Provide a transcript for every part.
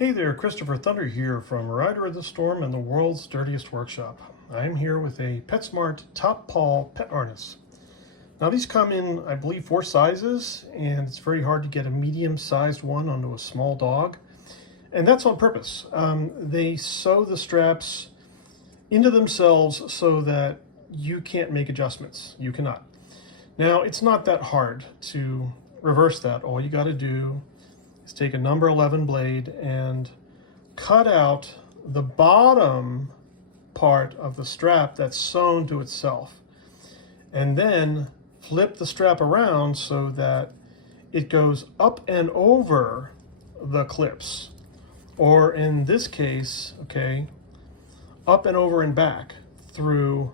Hey there, Christopher Thunder here from Rider of the Storm and the World's Dirtiest Workshop. I'm here with a PetSmart Top Paw pet harness. Now these come in, I believe, 4 sizes, and it's very hard to get a medium-sized one onto a small dog. And that's on purpose. They sew the straps into themselves so that you can't make adjustments. You cannot. Now, it's not that hard to reverse that. All you got to do is take a number 11 blade and cut out the bottom part of the strap that's sewn to itself, and then flip the strap around so that it goes up and over the clips, or in this case, okay, up and over and back through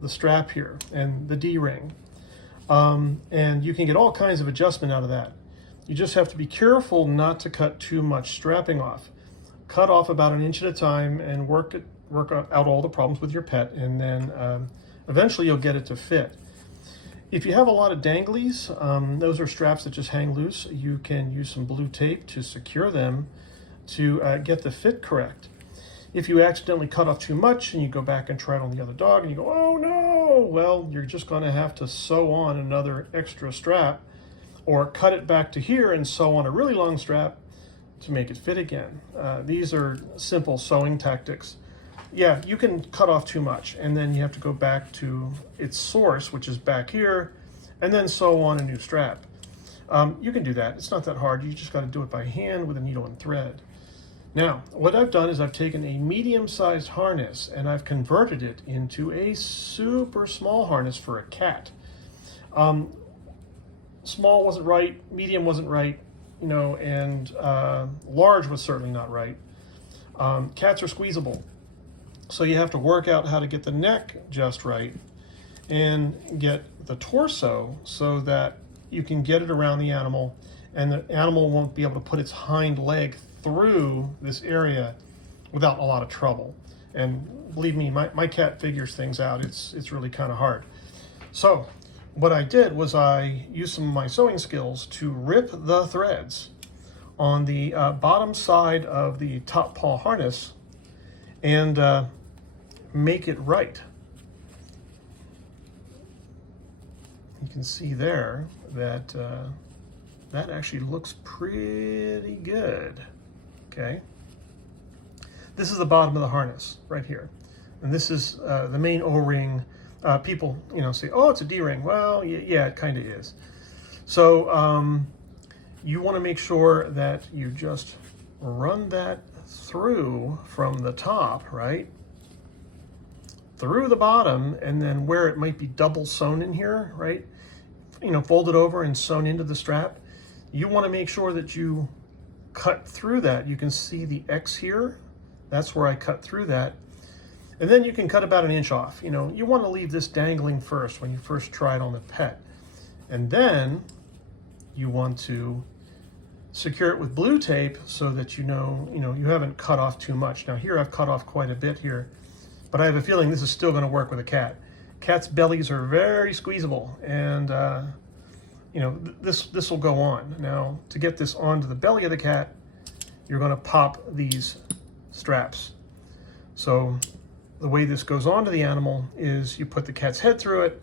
the strap here and the D-ring. And you can get all kinds of adjustment out of that. You just have to be careful not to cut too much strapping off. Cut off about 1 inch at a time and work out all the problems with your pet, and then eventually you'll get it to fit. If you have a lot of danglies, those are straps that just hang loose. You can use some blue tape to secure them to get the fit correct. If you accidentally cut off too much and you go back and try it on the other dog and you go, oh no, well, you're just going to have to sew on another extra strap, or cut it back to here and sew on a really long strap to make it fit again. These are simple sewing tactics. Yeah, you can cut off too much, and then you have to go back to its source, which is back here, and then sew on a new strap. You can do that. It's not that hard. You just got to do it by hand with a needle and thread. Now, what I've done is I've taken a medium-sized harness and I've converted it into a super small harness for a cat. Small wasn't right, medium wasn't right, you know, and large was certainly not right. Cats are squeezable, so you have to work out how to get the neck just right and get the torso so that you can get it around the animal, and the animal won't be able to put its hind leg through this area without a lot of trouble. And believe me, my cat figures things out. It's really kind of hard. So what I did was I used some of my sewing skills to rip the threads on the bottom side of the top paw harness and make it right. You can see there that that actually looks pretty good. Okay. This is the bottom of the harness right here, and this is the main O-ring. People, say, oh, it's a D-ring. Well, yeah, it kind of is. So you want to make sure that you just run that through from the top, right, through the bottom, and then where it might be double sewn in here, right, fold it over and sewn into the strap. You want to make sure that you cut through that. You can see the X here. That's where I cut through that. And then you can cut about 1 inch off. You want to leave this dangling first when you first try it on the pet. And then you want to secure it with blue tape so that you haven't cut off too much. Now here I've cut off quite a bit here, but I have a feeling this is still going to work with a cat. Cats' bellies are very squeezable, and this will go on. Now, to get this onto the belly of the cat, you're going to pop these straps. So the way this goes onto the animal is you put the cat's head through it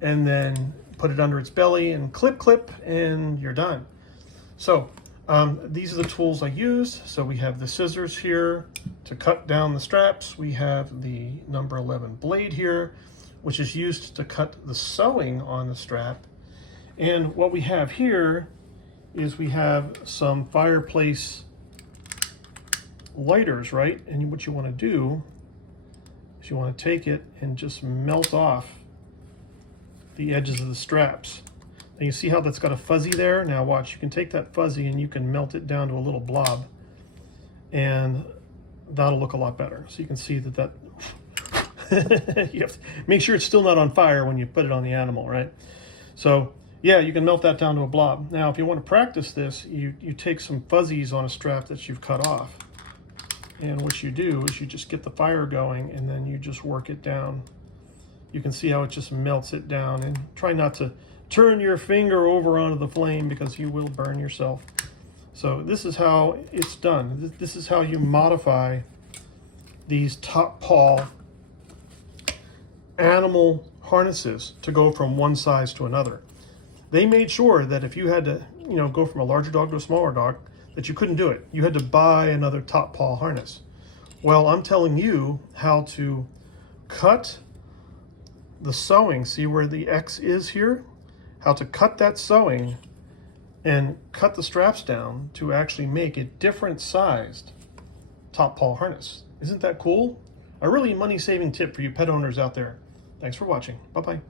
and then put it under its belly and clip, and you're done. So these are the tools I used. So we have the scissors here to cut down the straps. We have the number 11 blade here, which is used to cut the sewing on the strap. And what we have here is we have some fireplace lighters, right? And what you want to do is you want to take it and just melt off the edges of the straps. And you see how that's got a fuzzy there? Now watch, you can take that fuzzy and you can melt it down to a little blob, and that'll look a lot better. So you can see that you have to make sure it's still not on fire when you put it on the animal, right? So yeah, you can melt that down to a blob. Now if you want to practice this, you take some fuzzies on a strap that you've cut off, and what you do is you just get the fire going and then you just work it down. You can see how it just melts it down, and try not to turn your finger over onto the flame because you will burn yourself. So this is how it's done. This is how you modify these top paw animal harnesses to go from one size to another. They made sure that if you had to, go from a larger dog to a smaller dog, that you couldn't do it. You had to buy another top paw harness. Well, I'm telling you how to cut the sewing. See where the X is here? How to cut that sewing and cut the straps down to actually make a different sized top paw harness. Isn't that cool? A really money-saving tip for you pet owners out there. Thanks for watching. Bye-bye.